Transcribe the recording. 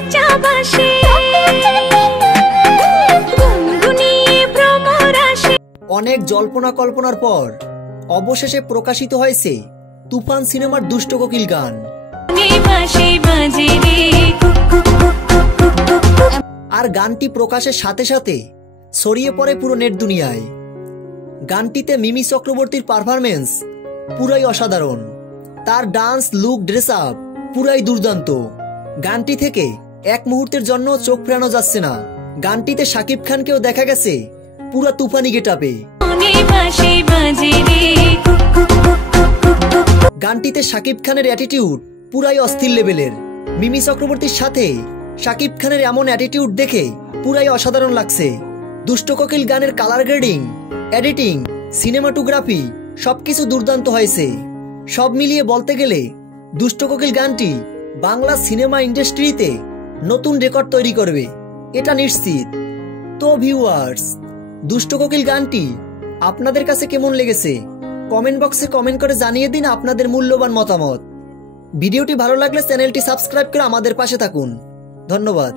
কাঁচা বাঁশে গুনগুনিয়ে ভ্রমর আসে। অনেক জল্পনা কল্পনার পর অবশেষে প্রকাশিত হয়েছে তুফান সিনেমার দুষ্ট কোকিল গান। আর গানটি প্রকাশের সাথে সাথে ছড়িয়ে পড়ে পুরো নেট দুনিয়ায়। গানটিতে মিমি চক্রবর্তীর পারফরমেন্স পুরাই অসাধারণ। তার ডান্স, লুক, ড্রেস আপ পুরাই দুর্দান্ত। গানটি থেকে এক মুহূর্তের জন্য চোখ ফেরানো যাচ্ছে না। গানটিতে শাকিব খানকেও দেখা গেছে পুরা তুফানি গেটআপে। গানটিতে শাকিব খানের অ্যাটিটিউড পুরাই অস্থির লেভেলের। মিমি চক্রবর্তীর সাথে শাকিব খানের এমন অ্যাটিটিউড দেখে পুরাই অসাধারণ লাগছে। দুষ্ট কোকিল গানের কালার গ্রেডিং, এডিটিং, সিনেমাটোগ্রাফি সবকিছু দুর্দান্ত হয়েছে। সব মিলিয়ে বলতে গেলে দুষ্ট কোকিল গানটি বাংলা সিনেমা ইন্ডাস্ট্রিতে নতুন রেকর্ড তৈরি করবে, এটা নিশ্চিত। তো ভিউয়ার্স, দুষ্ট কোকিল গানটি আপনাদের কাছে কেমন লেগেছে কমেন্ট বক্সে কমেন্ট করে জানিয়ে দিন আপনাদের মূল্যবান মতামত। ভিডিওটি ভালো লাগলে চ্যানেলটি সাবস্ক্রাইব করে আমাদের পাশে থাকুন। ধন্যবাদ।